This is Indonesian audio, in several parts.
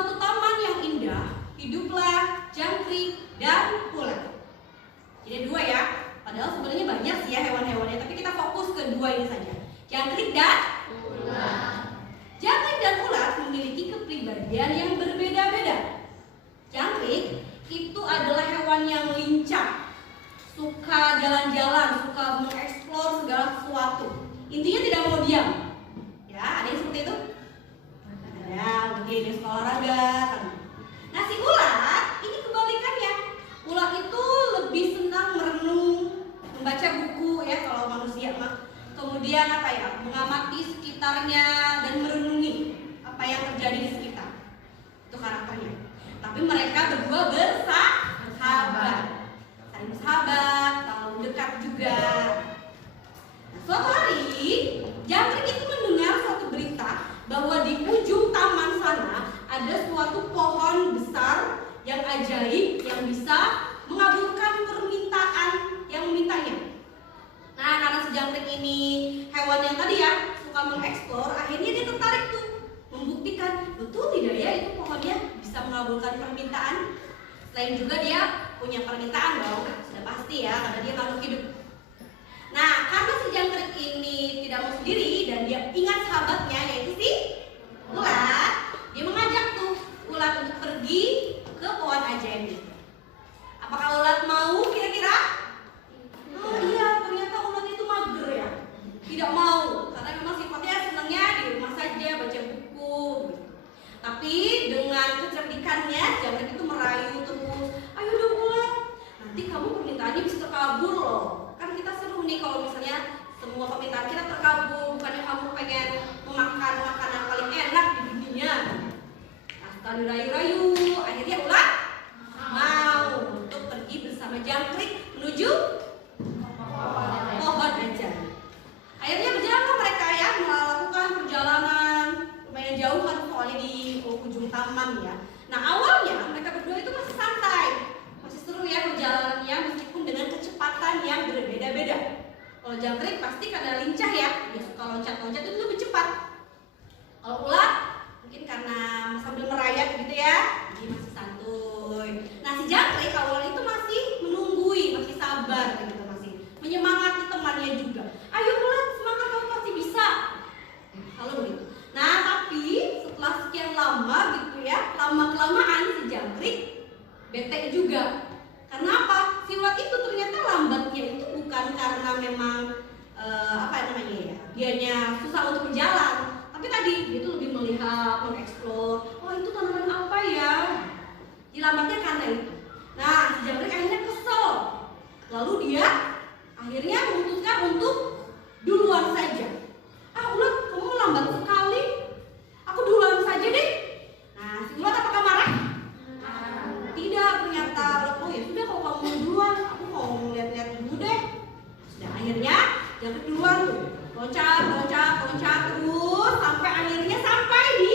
suatu taman yang indah, hiduplah jangkrik dan ulat. Jadi dua ya, padahal sebenarnya banyak sih ya hewan-hewannya, tapi kita fokus ke dua ini saja, jangkrik dan ulat. Jangkrik dan ulat memiliki kepribadian yang berbeda-beda. Jangkrik itu adalah hewan yang lincah, suka jalan-jalan, suka mengeksplor segala sesuatu. Intinya tidak mau diam. Ya, ada yang seperti itu? Ada, mungkin dia suka olahraga kan. Nah, si ulat ini kebalikannya. Ulat itu lebih senang merenung, membaca buku ya kalau manusia mah. Kemudian apa ya? Mengamati sekitarnya dan merenungi apa yang terjadi di sekitar. Itu karakternya. Tapi mereka berdua bersahabat. Saling bersahabat, selalu dekat juga. Nah, suatu hari, jangkrik itu mendengar suatu berita bahwa di ujung taman sana ada suatu pohon besar yang ajaib yang bisa mengabulkan permintaan yang memintanya. Nah, karena si jangkrik ini hewan yang tadi ya suka mengeksplor, akhirnya dia tertarik tuh membuktikan betul tidak ya itu pohonnya bisa mengabulkan permintaan. Selain juga dia punya permintaan dong, sudah pasti ya karena dia makhluk hidup. Nah, karena si jangkrik ini tidak mau sendiri dan dia ingat sahabatnya yaitu si ulat, dia mengajak tuh ulat untuk pergi ke pohon ajaib itu. Apakah ulat mau kira-kira? Oh iya, ternyata ulat itu mager ya. Tidak mau, karena memang sifatnya senangnya di rumah saja baca buku. Tapi dengan kecerdikannya, jangkrik itu merayu terus. Ayo dong ulat, nanti kamu permintaannya bisa terkabul loh. Kan kita seru nih kalau misalnya semua permintaan kita terkabul, bukannya kamu pengen memakan makanan paling enak di dunia. Nah, setelah dirayu-rayu, akhirnya ulat mau untuk pergi bersama jangkrik menuju pohon ajaib. Akhirnya berjalan mereka ya, melakukan perjalanan lumayan jauh kan soalnya di ujung taman ya. Nah, awalnya mereka berdua itu masih santai, masih seru ya perjalanannya meskipun dengan kecepatan yang berbeda-beda. Kalau jangkrik pasti karena lincah ya, dia suka loncat-loncat itu lebih cepat. Kalau ulat mungkin karena sambil merayap gitu ya, dia masih santuy. Nah, si jangkrik awalnya itu masih menunggui, masih sabar gitu, masih menyemangati temannya juga. Ayo ulat, semangat, kamu pasti bisa. Kalau begitu. Nah, tapi setelah sekian lama gitu ya, lama-kelamaan si jangkrik bete juga. Karena apa? Si ulat itu ternyata lambatnya itu bukan karena memang apa namanya ya, dianya susah untuk berjalan, tapi tadi dia itu lebih melihat, mengeksplor. Oh, itu tanaman apa ya? Dilambatnya karena itu. Nah, si jangkrik akhirnya kesel. Lalu dia akhirnya memutuskan untuk duluan saja. Ah, ulat, kamu lambat sekali. Aku duluan saja deh. Nah, si ulat apakah marah? Tidak, ternyata ulat, oh ya sudah kalau kamu duluan, aku mau lihat-lihat dulu deh. Sudah, akhirnya jangkrik duluan tuh. Loncat, loncat, loncat terus sampai akhirnya sampai di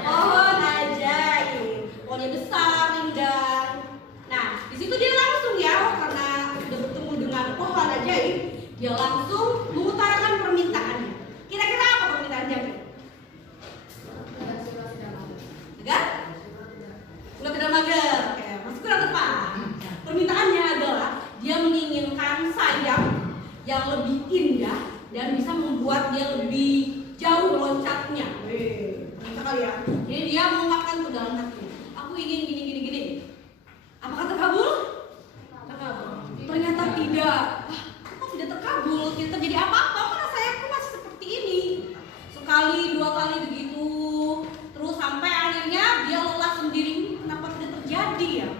pohon ajaib. Pohonnya besar, indah. Nah, di situ dia langsung ya, karena sudah bertemu dengan pohon ajaib, dia langsung mengutarakan permintaannya. Kira-kira apa permintaan jangkrik? Agar? Udah tidak mager, oke, masih kurang tepat. Permintaannya adalah dia menginginkan sayap yang lebih indah dan bisa membuat dia lebih jauh loncatnya. Bisa kali ya. Jadi dia mengungkapkan ke dalam hatinya, aku ingin gini. Apakah terkabul? Terkabul. Ternyata tidak. Kok tidak terkabul? Tidak terjadi apa-apa. Mana sayapku masih seperti ini. Sekali, dua kali begitu. Terus sampai akhirnya dia lelah sendiri. Kenapa tidak terjadi ya?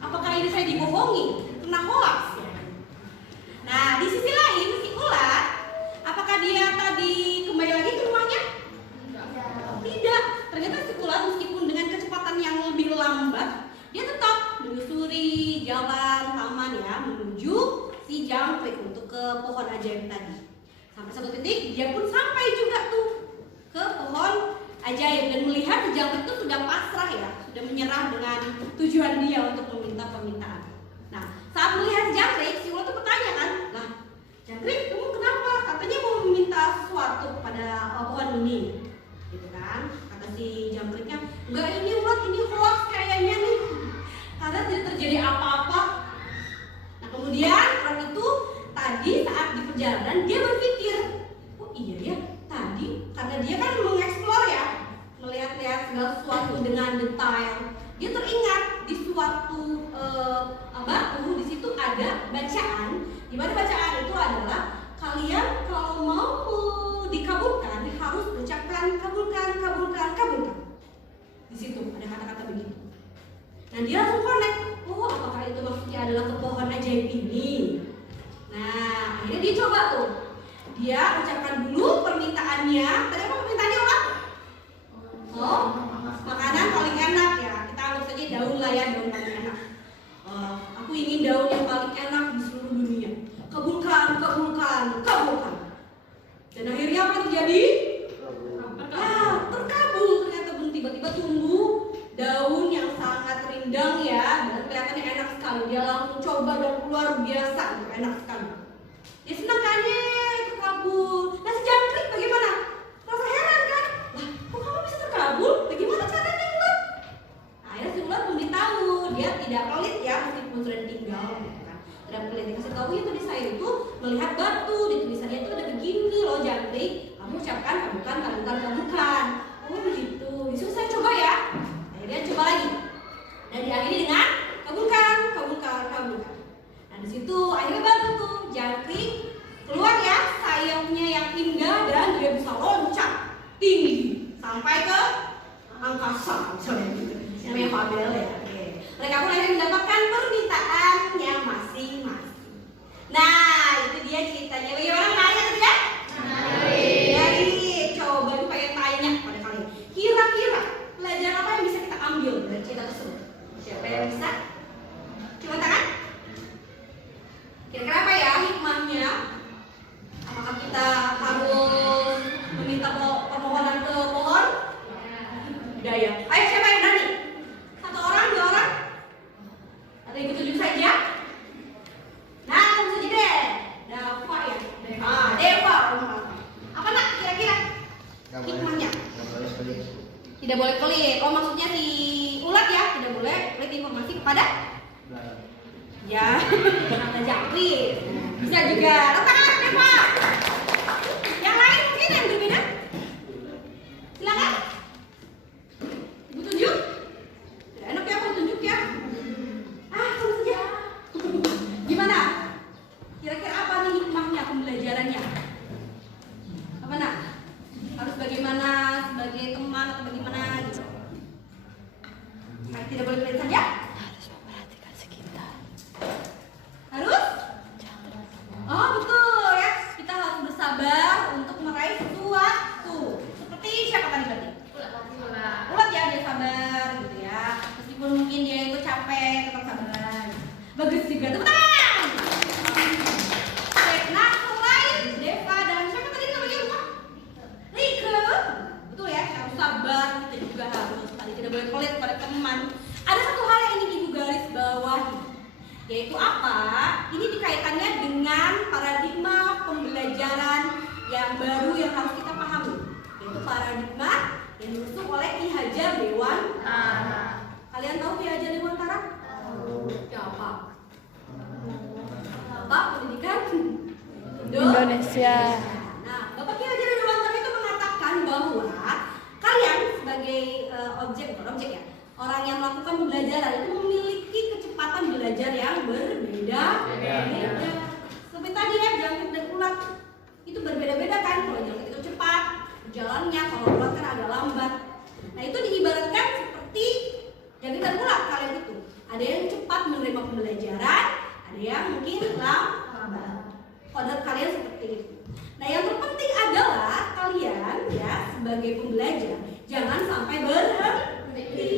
Apakah ini saya dibohongi? Kena hoax ya? Nah, di sisi lain si ulat, apakah dia tadi kembali lagi ke rumahnya? Tidak. Ternyata si ulat meskipun dengan kecepatan yang lebih lambat, dia tetap menyusuri jalan taman ya menuju si jangkrik untuk ke pohon ajaib tadi. Sampai satu titik dia pun sampai juga tuh ke pohon ajaib dan melihat si jangkrik itu sudah pasrah ya, sudah menyerah dengan tujuan dia untuk meminta permintaan. Nah, saat melihat jangkrik, si ulat tuh bertanya kan, lah jangkrik kamu kenapa? Katanya mau meminta sesuatu kepada pohon ini, gitu kan? Kata si jangkriknya, Enggak, ini ulat, ini hoax kayaknya nih, karena tidak terjadi apa-apa. Nah kemudian orang itu tadi saat di perjalanan dia berpikir, oh iya ya, tadi karena dia kan mengeksplor ya, melihat-lihat segala sesuatu dengan detail, dia teringat di suatu batu, di situ ada bacaan, di mana bacaan itu adalah kalian kalau mau dikabulkan harus ucapkan kabulkan, kabulkan, kabulkan. Di situ ada kata-kata begitu. Nah dia langsung connect, oh apakah itu maksudnya adalah ke pohon ajaib ini? Nah akhirnya dia coba tuh, dia ucapkan dulu permintaannya. Tadi apa permintaannya orang? Oh, makanan paling enak ya. Kita anggap saja daun lah ya, daun paling enak. Aku ingin daun yang paling enak di seluruh dunia. Kabulkan, kabulkan, kabulkan. Dan akhirnya apa yang terjadi? Terkabul ternyata. Tiba-tiba tumbuh daun yang sangat rindang ya, dan kelihatannya enak sekali. Dia langsung coba dan luar biasa, enak sekali. Dia senang kan, terkabul. Nah si jangkrik bagaimana? Rasa heran kan? Wah, kok kamu bisa terkabul? Bagaimana caranya ulat? Nah, akhirnya si ulat memberitahu, dia tidak pelit ya, meskipun sudah ditinggal. Tidak pelit, dikasih tahu itu di saya itu melihat batu, di tulisannya itu ada begini loh jangkrik. Kamu ucapkan kabulkan, kabulkan, kabulkan. Oh begitu, disitu saya coba ya. Akhirnya coba lagi. Dan diakhiri dengan kabulkan, kabulkan, kabulkan. Nah disitu akhirnya baru tuh jangkrik keluar ya sayapnya yang indah dan dia bisa loncat tinggi sampai ke angkasa misalnya gitu. Namanya Fabel ya. Oke. Mereka pun akhirnya mendapatkan permintaannya masing-masing. Nah itu dia ceritanya. Bagaimana menariknya tadi ya? Menarik. Coba gue pengen tanya pada kalian. Kira-kira pelajaran apa yang bisa kita ambil dari cerita tersebut? Siapa yang bisa? Coba tangan. Kira-kira apa ya hikmahnya? Apakah kita harus meminta permohonan ke pohon? Udah ya. Ayo siapa yang berani? Satu orang, dua orang? Atau ibu tunjuk saja? Nah, tentu saja deh. Deva ya. Deva. Apa nak kira-kira hikmahnya? Tidak boleh pelit. Oh maksudnya si ulat ya, tidak boleh pelit informasi kepada ya, ada jangkrik. Bisa juga. Tangan Deva. Yang lain mungkin yang berbeda. Silakan. Ibu tunjuk. Tidak enak ya aku tunjuk ya. Tentu saja. Gimana? Kira-kira apa nih hikmahnya, pembelajarannya? Apa nak? Harus bagaimana sebagai teman atau bagaimana gitu? Tidak boleh pelit saja? Harus memperhatikan sekitar. Harus? Oh betul ya, kita harus bersabar untuk meraih sesuatu. Seperti siapa tadi berarti? Ulat ya, dia sabar gitu ya. Meskipun mungkin dia itu capek, tetap sabar. Bagus juga, tepuk tangan. Nah, selain Deva dan siapa tadi namanya lupa? Rike. Betul ya, harus sabar. Kita juga harus tadi tidak boleh pelit pada teman. Ada satu hal yang ingin ibu garis bawahi, yaitu apa? Ini dikaitannya dengan paradigma pembelajaran yang baru yang harus kita pahami, yaitu paradigma yang diusung oleh Ki Hajar Dewantara. Kalian tahu Ki Hajar Dewantara? Siapa? Bapak Pendidikan Indonesia. Nah, Bapak Ki Hajar Dewantara itu mengatakan bahwa kalian sebagai objek ya, orang yang melakukan pembelajaran itu memiliki kecepatan belajar yang berbeda. Seperti tadi ya, jangkrik dan ulat itu berbeda-beda kan. Kalau jangkrik itu cepat jalannya, kalau ulat kan agak lambat. Nah itu diibaratkan seperti jangkrik dan ulat kalian itu. Ada yang cepat menerima pembelajaran, ada yang mungkin lambat. Kodrat kalian seperti itu. Nah yang terpenting adalah kalian ya sebagai pembelajar jangan sampai berhenti,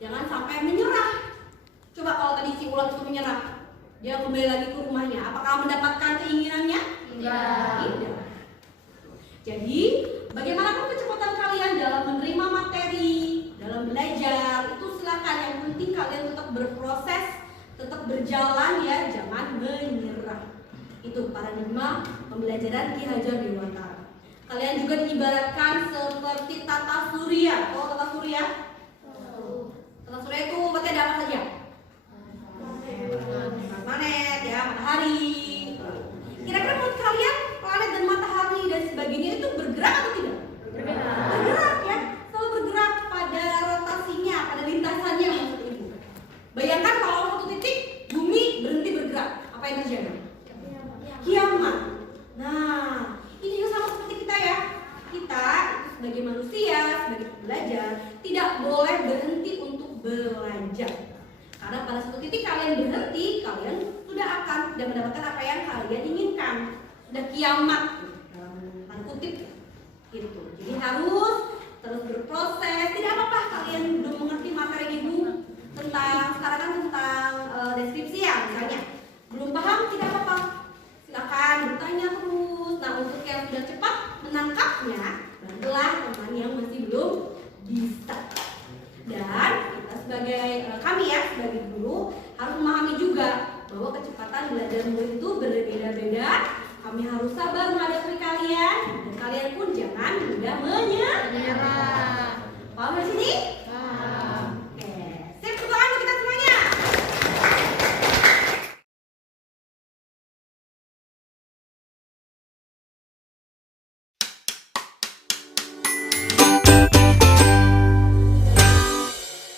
jangan sampai menyerah. Coba kalau tadi si ulat itu menyerah, dia kembali lagi ke rumahnya, apakah mendapatkan keinginannya? Tidak. Jadi bagaimanapun kecepatan kalian dalam menerima materi, dalam belajar, itu silakan. Yang penting kalian tetap berproses, tetap berjalan ya, jangan menyerah. Itu paradigma pembelajaran Ki Hajar Dewantara. Kalian juga diibaratkan seperti tata surya. Oh, tata surya Tata surya itu berarti ada apa saja? Planet ya, matahari. Kira-kira menurut kalian planet dan matahari dan sebagainya itu bergerak atau tidak? Bergerak ya, selalu bergerak pada rotasinya, pada lintasannya maksud itu. Bayangkan kalau satu titik bumi berhenti bergerak, apa yang terjadi? Kiamat. Nah, ini juga sama seperti kita ya. Kita sebagai manusia, sebagai pembelajar, tidak boleh berhenti untuk belajar. Karena pada suatu titik kalian berhenti, kalian sudah akan tidak mendapatkan apa yang kalian inginkan. Sudah kiamat, dalam tanda kutip gitu. Jadi harus terus berproses. Tidak apa-apa kalian belum mengerti materi ibu tentang sekarang kan tentang deskripsi ya misalnya. Belum paham tidak apa-apa. Silakan bertanya terus. Nah untuk yang sudah cepat menangkapnya, bantulah